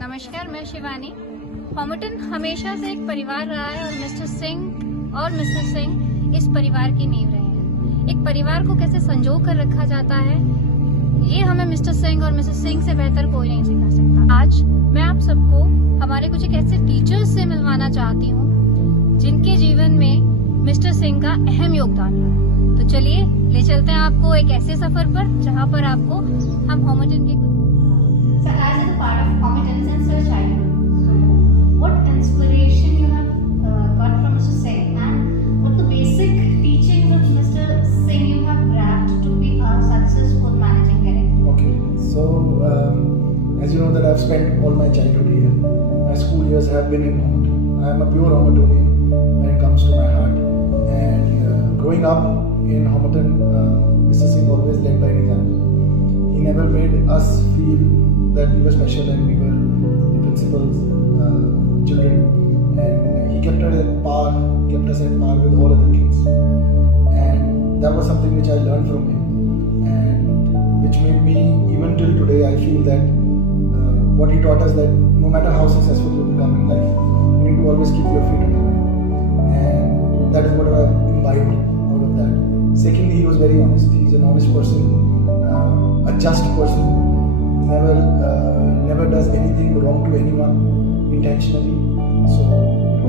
नमस्कार, मैं शिवानी। हॉमर्टन हमेशा से एक परिवार रहा है और मिस्टर सिंह इस परिवार की नींव रहे हैं। एक परिवार को कैसे संजो कर रखा जाता है, ये हमें मिस्टर सिंह और मिसेस सिंह से बेहतर कोई नहीं सिखा सकता। आज मैं आप सबको हमारे कुछ एक ऐसे टीचर्स से मिलवाना चाहती हूँ जिनके जीवन में मिस्टर सिंह का अहम योगदान रहा है। तो चलिए ले चलते हैं आपको एक ऐसे सफर पर जहाँ पर आपको हम हॉमर्टन के So as a part of Homerton since your childhood, what inspiration you have got from Mr. Singh and what the basic teachings of Mr. Singh you have grabbed to be a successful managing director? Okay, so as you know that I've spent all my childhood here. My school years have been in Homerton. I am a pure Homertonian when it comes to my heart. And growing up in Homerton, Mr. Singh always led by example. He never made us feel that we were special and we were the principal's children, and he kept us at par with all other kids, and that was something which I learned from him, and which made me, even till today, I feel that what he taught us, that no matter how successful you become in life, you need to always keep your feet on the ground, and that is what I imbibed out of that. Secondly, he was very honest. He's an honest person, a just person. Never does anything wrong to anyone intentionally. So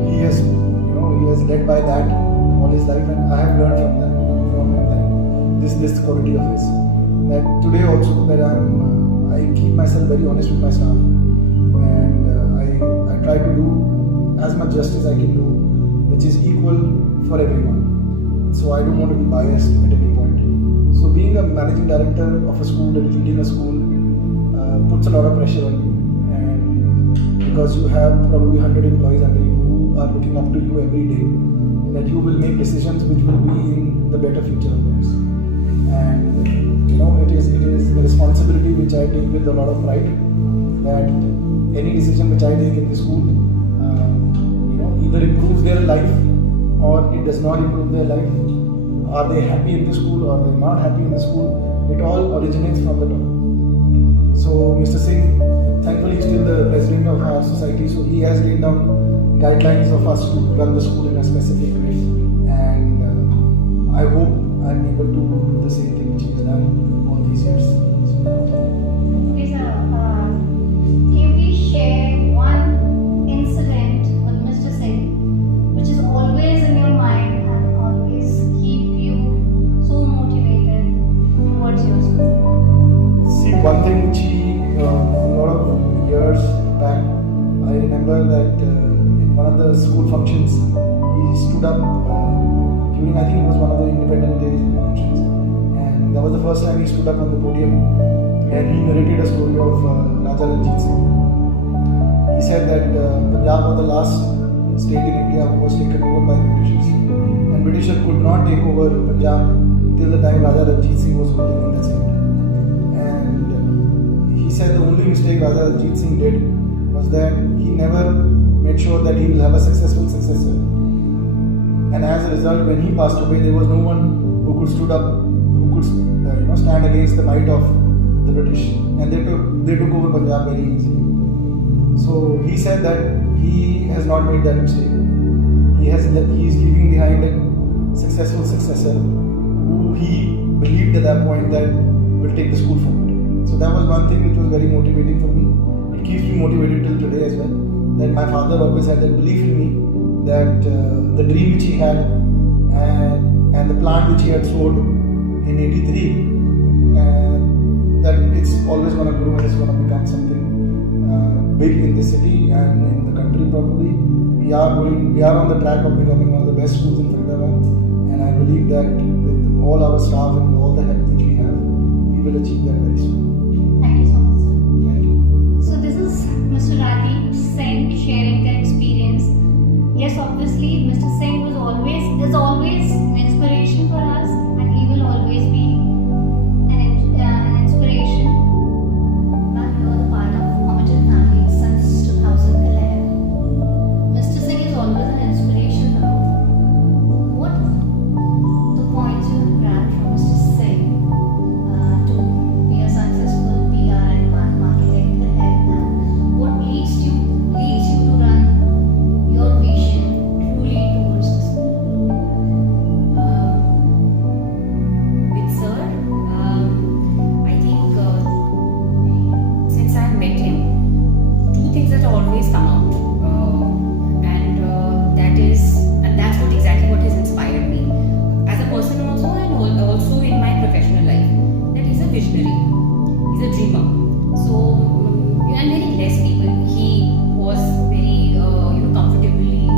he has led by that all his life, and I have learned from him that this quality of his. That today also that I keep myself very honest with my staff, and I try to do as much justice I can do, which is equal for everyone. So I don't want to be biased at any point. So being a managing director of a school and leading a school puts a lot of pressure on you, and because you have probably 100 employees under you who are looking up to you every day, that you will make decisions which will be in the better future of theirs. And it is a responsibility which I take with a lot of pride, that any decision which I take in the school either improves their life or it does not improve their life. Are they happy in the school or they're not happy in the school? It all originates from the top. So Mr. Singh, thankfully, is still the president of our society, so he has laid down guidelines of us to run the school in a specific way, and I hope I'm able to do the same thing which he has done all these years. Okay, sir. Can you please share one incident with Mr. Singh which is always in your mind and always keep you so motivated towards your school? See, one thing which a lot of years back, I remember that in one of the school functions, he stood up during, I think it was one of the Independence Day functions, and that was the first time he stood up on the podium, and he narrated a story of Raja Ranjit Singh. He said that Punjab was the last state in India who was taken over by Britishers, and Britishers could not take over Punjab till the time Raja Ranjit Singh was ruling in that state. He said the only mistake Raja Ranjit Singh did was that he never made sure that he will have a successful successor. And as a result, when he passed away, there was no one who could stand against the might of the British, and they took over Punjab very easily. So he said that he has not made that mistake. He is leaving behind a successful successor who he believed at that point that will take the school forward. So that was one thing which was very motivating for me. It keeps me motivated till today as well. That my father always had that belief in me, that the dream which he had and the plant which he had sowed in '83, that it's always going to grow and it's going to become something big in this city and in the country probably. We are on the track of becoming one of the best schools in Faridabad, and I believe that with all our staff and all the help which we have, we will achieve that very soon. Thank you so much, sir. Thank you. So this is Mr. Kuldip Singh sharing their experience. Yes, obviously, Mr. Singh is always an inspiration for us, and he will always be an inspiration. But we are the part of Homerton family since 2011. Mr. Singh is always an inspiration for us. What the points you have grabbed from Mr. Singh to be a successful PR and always come out, and that's what exactly what has inspired me as a person also, and also in my professional life. That he's a visionary, he's a dreamer. So and very less people. He was very comfortably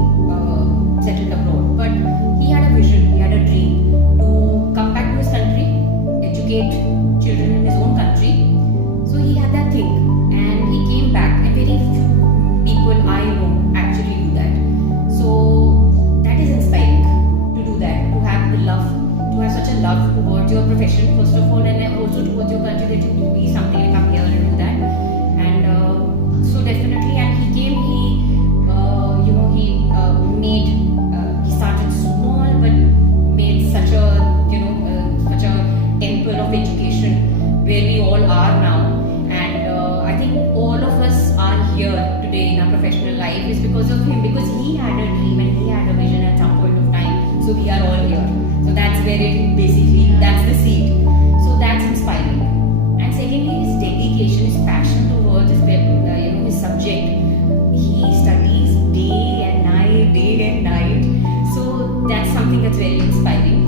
settled abroad, but he had a vision, he had a dream to come back to his country, educate children in his own country. So he had that thing, and he came back, and very few people I know actually do that. So that is inspiring to do that, to have the love, to have such a love towards your profession first of all, and then also towards your country, that you will be something like come here and do that. And so definitely, and he came, he started small but made such a such a temple of education where we all are now. And I think all of us are here today in our professional life is because of him, because he had a dream and he had a vision at some point of time. So we are all here. So that's where it basically, that's the seed. So that's inspiring. And secondly, his dedication, his passion towards his his subject. He studies day and night. So that's something that's very inspiring.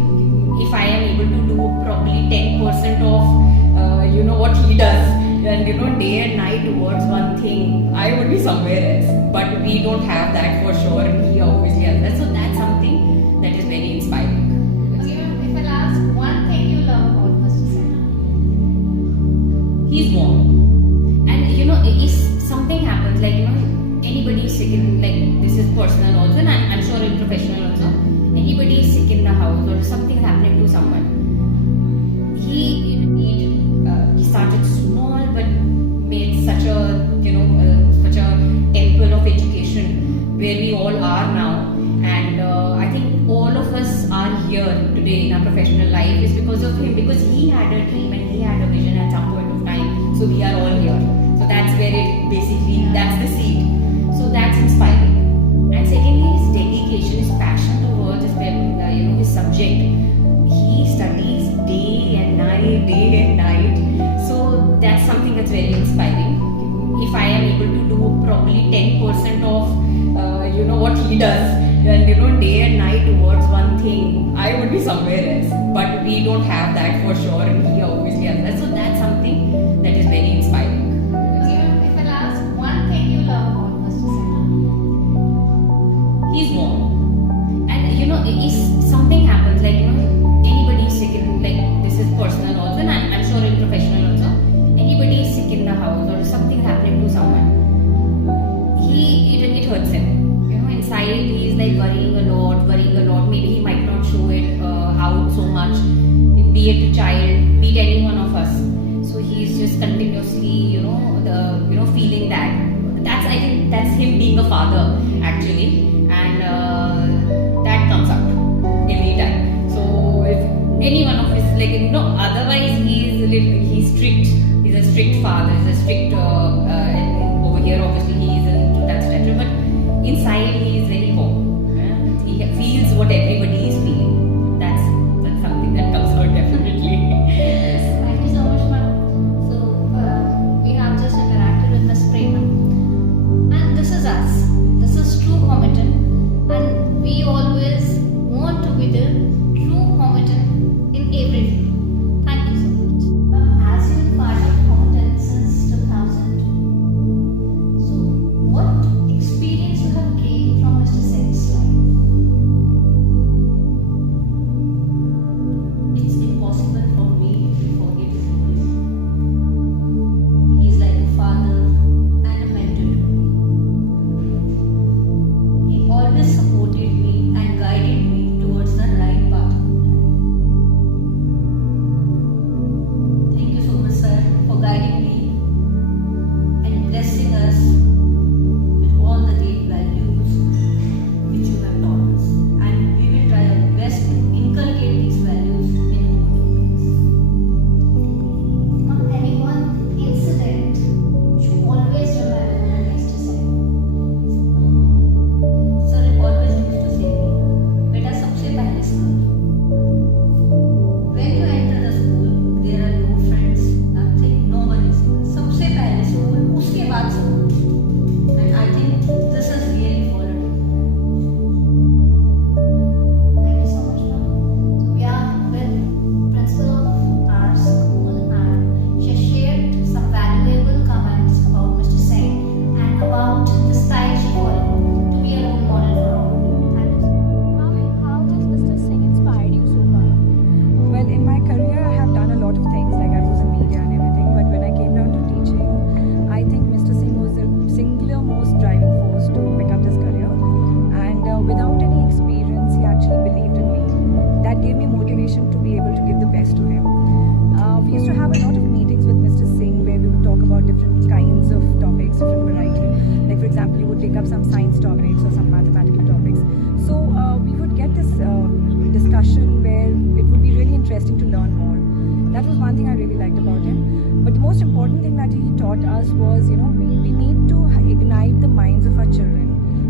If I am able to do probably 10% of what he does, and day and night towards one thing, I would be somewhere else. But we don't have that for sure, and he obviously has that. So that's something that is very inspiring. If I'll ask one thing you love about Mr. Singh. He's warm, and if something happens, like anybody is sick in, like, this is personal also, and I'm sure in professional also, anybody is sick in the house or something happening to someone, he started small but made such a such a temple of education where we all are now. And I think all of us are here today in our professional life is because of him, because he had a dream and he had a vision at some point of time. So we are all here. So that's where it basically, that's the seed. So that's inspiring. And secondly, his dedication, his passion towards his subject. He studies day and night. So that's something that's very inspiring. If I am able to do probably 10% of what he does, and day and night towards one thing, I would be somewhere else. But we don't have that for sure, and he obviously has that. So that's something that is very inspiring. If I'll ask one thing you love about Mr. Singh. He's warm, and if something happens, like anybody is sick in, like, this is personal also, and I'm sure in professional also, anybody is sick in the house or something happening to someone, it hurts him. Inside he is like worrying a lot. Maybe he might not show it out so much, be it a child, be it any one of us. So he's just continuously, feeling that. I think that's him being a father actually, and that comes out every time. So if any one of us, otherwise he's strict. He's a strict father. He's a strict. Over here, obviously, he isn't to that stature, but inside he is very warm. He feels what everybody is feeling. That's something that comes out definitely. Yes, thank you so much, ma'am. So we have just interacted with Miss Prema, and this is us. This is true Homerton, and we always want to be the true Homerton in everything. Thank you so much. As you're part of Homerton since 2002, because we need to ignite the minds of our children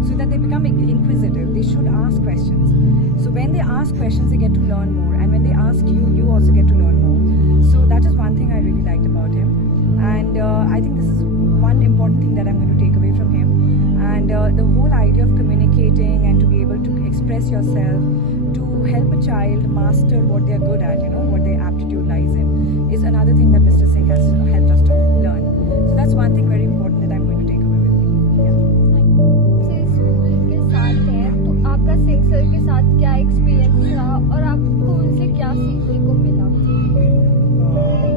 so that they become inquisitive. They should ask questions. So when they ask questions, they get to learn more, and when they ask you, you also get to learn more. So that is one thing I really liked about him, and I think this is one important thing that I'm going to take away from him. And the whole idea of communicating and to be able to express yourself, to help a child master what they're good at, what their aptitude lies in, is another thing that Mr. Singh has helped us to learn. So that's one thing very important that I'm going to take away with me. से school के साथ है, तो आपका Singh sir के साथ क्या experience रहा और आपको उनसे क्या सीखने को मिला?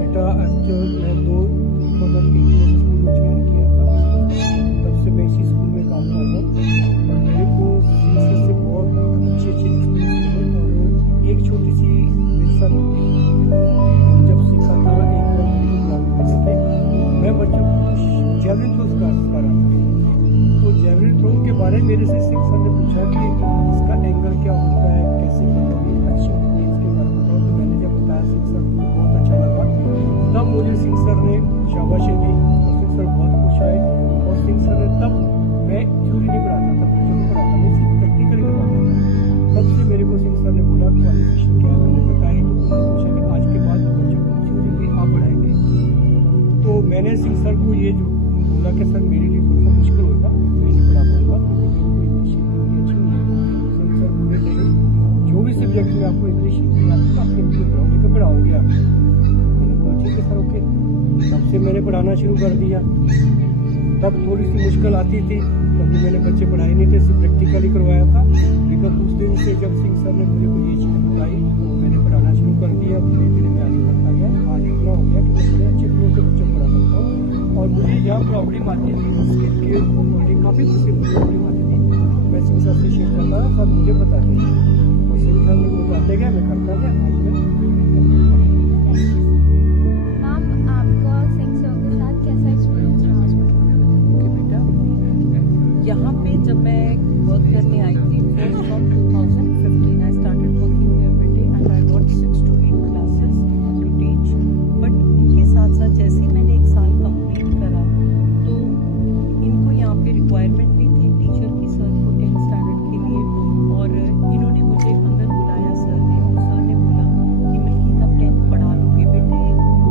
बेटा एक्चुअल मैं 2021 में स्कूल में ज्वाइन किया था, तब से मैं इसी स्कूल में काम कर रहा हूँ और मेरे को सिंह से बहुत अच्छे एक्सपीरियंस मिले। और एक छोटी सी लेसन जब सीखा था, एक बार मेरे को मिले थे, मैं बच्चों को जेवलिन थ्रो सिखा रहा था। तो जेवलिन थ्रो के बारे में मेरे से सिंह सर ने पूछा कि इसका एंगल क्या होता है, कैसे बनाओगे, अच्छी होती है, इसके बारे में बताओ। तो मैंने जब बताया सिंह सर को बहुत अच्छा लगा, तब मुझे सिंह सर ने शाबाशी दी और सिंह सर बहुत खुश आए। और सिंह सर ने तब मैं थ्योरी नहीं पढ़ाता था, बच्चों को पढ़ाता, मैं सिर्फ प्रैक्टिकली करवाता था। तब से मेरे को सिंह सर ने बोला क्वालिफिकेशन क्या है, मैंने बताई। तो उन्होंने पूछा कि आज के बाद बच्चों को थ्योरी भी आप पढ़ाएंगे। तो मैंने सिंह सर को ये जो बोला कि सर मेरे लिए थोड़ा सा मुश्किल होगा, मैं नहीं पढ़ा पाऊँगा क्योंकि इंग्लिश अच्छी नहीं है। सिंह सर बोले नहीं, जो भी सब्जेक्ट में आपको इंग्लिश नहीं आती तो आप हिंदी में पढ़ाओगे, तो पढ़ाओगे आप। मैंने बोला ठीक है सर, ओके। तब से मैंने पढ़ाना शुरू कर दिया। तब थोड़ी सी मुश्किल आती थी क्योंकि मैंने बच्चे पढ़ाए नहीं थे, सिर्फ प्रैक्टिकली करवाया था। लेकिन उस दिन से जब सिंह सर ने मुझे कोई ये चीज़ बताई तो मैंने पढ़ाना शुरू कर दिया। धीरे धीरे मैं आगे बढ़ता गया, आज इतना हो गया कि मैं बड़े अच्छे फ्लो से बच्चों को पढ़ा सकता हूँ। और मुझे जहाँ प्रॉब्लम आती थी उसके मुझे काफ़ी प्रॉब्लम आती थी, मैं सिंह सर से शेयर करता था, सब मुझे बताते थे। तो सिंह सर ने बताते गया, मैं करता गया, आज मैं मैम आपका सिंह सर के साथ कैसा एक्सपीरियंस रहा? ओके बेटा, यहाँ पे जब मैं वर्क करने आई थी from 2015 I started working here बेटे, and I got 6 to 8 classes to teach. But इनके साथ साथ जैसे ही मैंने 1 साल कंप्लीट करा तो इनको यहाँ पे रिक्वायरमेंट भी थी टीचर की सर को 10th स्टैंडर्ड के लिए। और इन्होंने मुझे अंदर बुलाया सर ने, और सर ने बोला कि मिल्की आप 10th पढ़ा लोगे बेटे।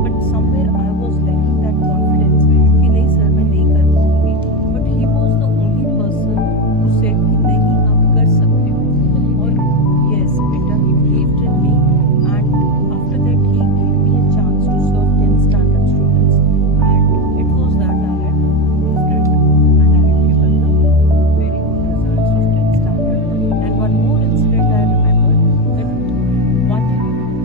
But somewhere I was lacking that confidence कि नहीं सर मैं नहीं कर पाऊँगी। But he was the only person who said कि नहीं आप कर सकते हो। और येस बेटा, ही believed in me, and after that he gave me a chance to serve 10th standard students, and it was that I had moved it and I had given them very good results of 10th standard. And one more incident I remember that one day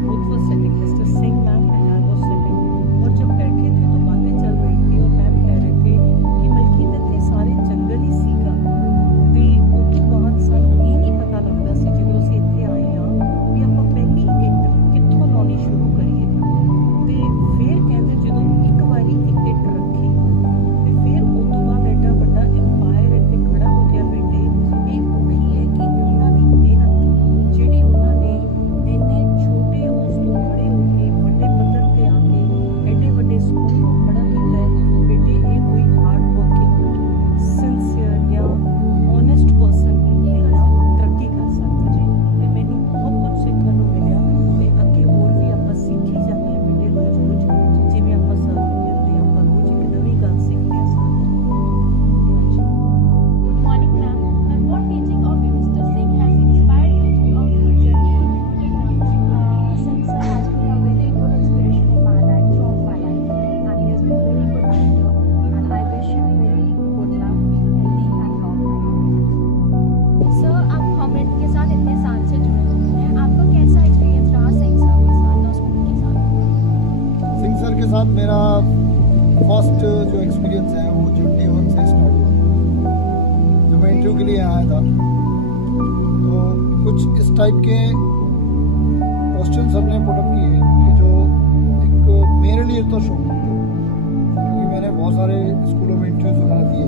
both were sitting, Mr. Singh ma'am and I was sitting, और जब बैठे थे तो बातें चल रही थी और मैम कह रहे थे कि बल्कि ते सारे जंगल ही सीखा ਵੀ ਉਹ ਤੋਂ ਬਾਅਦ ਸਾਨੂੰ ਇਹ ਨਹੀਂ ਪਤਾ ਲੱਗਦਾ ਸੀ ਜਦੋਂ ਅਸੀਂ ਇੱਥੇ ਆਏ ਹਾਂ ਵੀ ਆਪਾਂ ਪਹਿਲੀ ਇੱਟ ਕਿੱਥੋਂ ਲਾਉਣੀ ਸ਼ੁਰੂ ਕਰੀਏ। ਤੇ ਫਿਰ ਕਹਿੰਦੇ ਜਦੋਂ ਇੱਕ ਵਾਰੀ ਇੱਕ ਇੱਟ ਰੱਖੀ ਤੇ ਫਿਰ ਉਸ ਤੋਂ ਬਾਅਦ ਐਡਾ ਵੱਡਾ ਐਮਪਾਇਰ ਇੱਥੇ ਖੜਾ ਹੋ ਗਿਆ ਬੇਟੇ। ਇਹ ਉਹੀ ਹੈ ਕਿ ਉਹਨਾਂ ਦੀ ਮਿਹਨਤ ਜਿਹੜੀ ਉਹਨਾਂ ਨੇ ਇੰਨੇ ਛੋਟੇ ਉਸ ਤੋਂ ਖੜੇ ਹੋ ਕੇ ਵੱਡੇ ਪੱਧਰ ਤੇ ਆ ਕੇ ਐਡੇ ਵੱਡੇ ਸਕੂਲ ਨੂੰ ਖੜਾ ਕੀਤਾ ਹੈ ਬੇਟੇ। ਇਹ ਕੋਈ ਹਾਰਡ ਵਰਕਿੰਗ सिंसियर या ऑनेस्ट पर्सन ही इन्ना तरक्की कर सकता है। तो मैंने बहुत कुछ सीखने को मिला ते अगे होर भी आप सीखी जाते हैं बेटे रोज रोज, जिवें आप सर मिलते हैं आप रोज एक नवी गल सीखते हैं sir. Good morning ma'am. Ma'am, what teaching of Mr. Singh has inspired you throughout your journey? Singh sir has been a very good inspiration in my life, throughout my life, and he has been very good mentor, and I wish him very good luck, healthy and long life. Sir, आप हॉमरेट के साथ इतने साल से जुड़े हुए हैं, आपका कैसा एक्सपीरियंस रहा सिंह सर के साथ और स्कूल के साथ? सिंह सर के साथ मेरा फर्स्ट जो एक्सपीरियंस है वो जो डे 1 से स्टार्ट हुआ। जब मैं इंटरव्यू के लिए आया था तो कुछ इस टाइप के क्वेश्चन हमने पुटअप किए कि जो एक मेरे लिए तो शौक थे, क्योंकि मैंने बहुत सारे स्कूलों में इंटरव्यूज वगैरह दिए।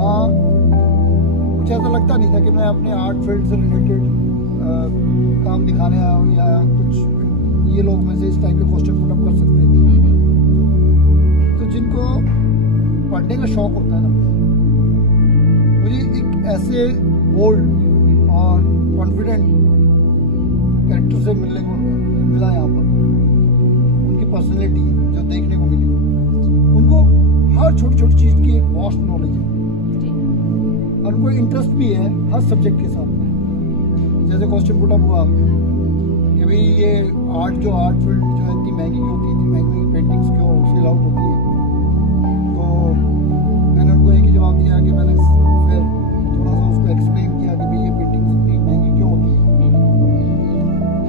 हाँ, मुझे ऐसा लगता नहीं था कि मैं अपने आर्ट फील्ड से रिलेटेड काम दिखाने आया हूँ या कुछ ये लोग में से इस टाइप के क्वेश्चन पुटअप कर सकते हैं। तो जिनको पढ़ने का शौक होता है ना, मुझे एक ऐसे बोल्ड और कॉन्फिडेंट कैरेक्टर से मिलने को मिला यहाँ पर। उनकी पर्सनैलिटी जो देखने को मिली, उनको हर छोटी छोटी चीज़ की एक वास्ट नॉलेज है और उनको इंटरेस्ट भी है हर सब्जेक्ट के साथ में। जैसे क्वेश्चन पुटअप हुआ कि भाई ये आर्ट फील्ड जो है इतनी महंगी क्यों होती है, इतनी महंगी पेंटिंग्स क्यों सेल आउट होती है, तो मैंने उनको एक ही जवाब दिया कि मैंने फिर थोड़ा सा उसको एक्सप्लेन किया कि भाई ये पेंटिंग्स इतनी महंगी क्यों होती है,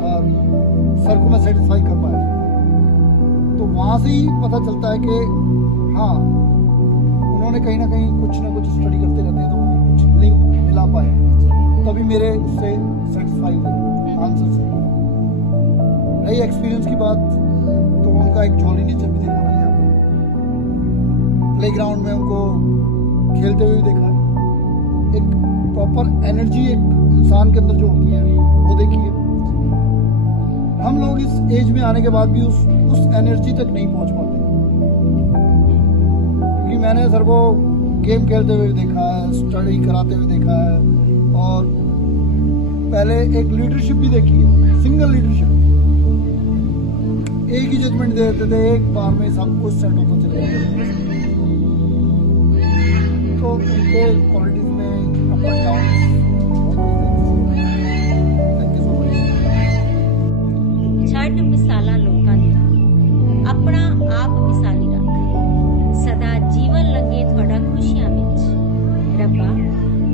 और सर को मैं सेटिस्फाई कर पाया। तो वहाँ से ही पता चलता है कि हाँ, उन्होंने कहीं ना कुछ स्टडी करते रहते हैं, तो कुछ लिंक मिला पाए, तभी मेरे उससे सेटिस्फाई हुए आंसर से। रही एक्सपीरियंस की बात, तो उनका एक जॉली नेचर भी देखा मैंने यहाँ पर। प्लेग्राउंड में उनको खेलते हुए देखा है। एक प्रॉपर एनर्जी एक इंसान के अंदर जो होती है वो देखी है। हम लोग इस एज में आने के बाद भी उस एनर्जी तक नहीं पहुंच पाते, क्योंकि मैंने सर को गेम खेलते हुए देखा है, स्टडी कराते हुए देखा है, और पहले एक लीडरशिप भी देखी है, सिंगल लीडरशिप। एक ही जजमेंट दे देते थे, एक बार में सब कुछ सेट होता चले जाता। तो उनके क्वालिटीज में up and down. Thank you so much. ਛੱਡ ਮਿਸਾਲਾਂ ਲੋਕਾਂ ਦੀਆਂ, ਆਪਣਾ ਆਪ ਮਿਸਾਲੀ ਰੱਖ, ਸਦਾ ਜੀਵਨ ਲੰਘੇ ਤੁਹਾਡਾ ਖੁਸ਼ੀਆਂ ਵਿੱਚ। ਰੱਬਾ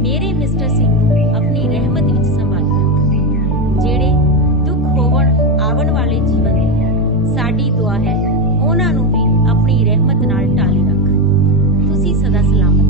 ਮੇਰੇ ਮਿਸਟਰ ਸਿੰਘ ਨੂੰ ਆਪਣੀ ਰਹਿਮਤ ਵਿੱਚ ਸੰਭਾਲੀ ਰੱਖ। ਜਿਹੜੇ ਦੁੱਖ ਹੋਵਣ ਆਵਣ ਵਾਲੇ ਜੀਵਨ ਦੇ, ਸਾਡੀ ਦੁਆ ਹੈ ਉਹਨਾਂ ਨੂੰ ਵੀ ਆਪਣੀ ਰਹਿਮਤ ਨਾਲ ਢਾਲੀ ਰੱਖ। ਤੁਸੀਂ ਸਦਾ ਸਲਾਮਤ